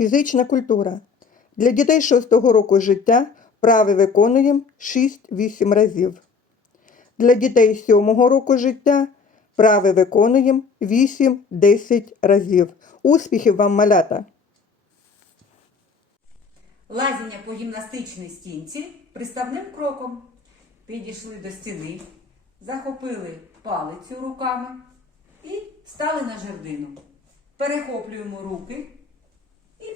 Фізична культура. Для дітей 6 року життя вправи виконуємо 6-8 разів. Для дітей 7 року життя вправи виконуємо 8-10 разів. Успіхів вам, малята! Лазіння по гімнастичній стінці приставним кроком. Підійшли до стіни, захопили палицю руками і стали на жердину. Перехоплюємо руки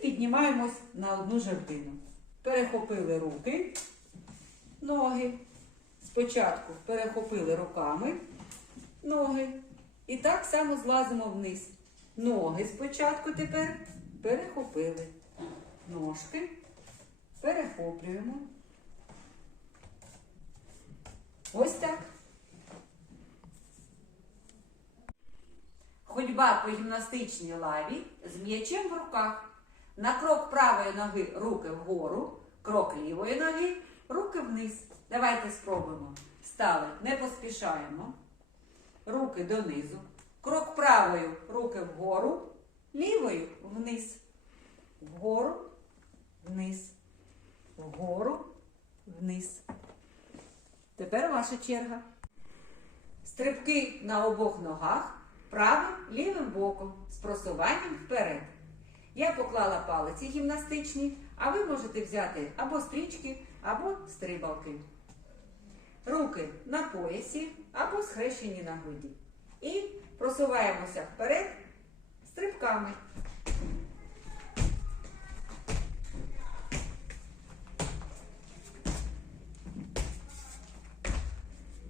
піднімаємось на одну жердину. Перехопили руки, ноги. Спочатку перехопили руками ноги. І так само злазимо вниз. Ноги спочатку тепер перехопили. Ножки перехоплюємо. Ось так. Ходьба по гімнастичній лаві з м'ячем в руках. На крок правої ноги руки вгору, крок лівої ноги, руки вниз. Давайте спробуємо. Стали, не поспішаємо. Руки донизу. Крок правою, руки вгору, лівою вниз. Вгору, вниз. Вгору, вниз. Тепер ваша черга. Стрибки на обох ногах, правим лівим боком з просуванням вперед. Я поклала палиці гімнастичні, а ви можете взяти або стрічки, або стрибалки. Руки на поясі або схрещені на груді. І просуваємося вперед стрибками.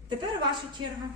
Тепер ваша черга.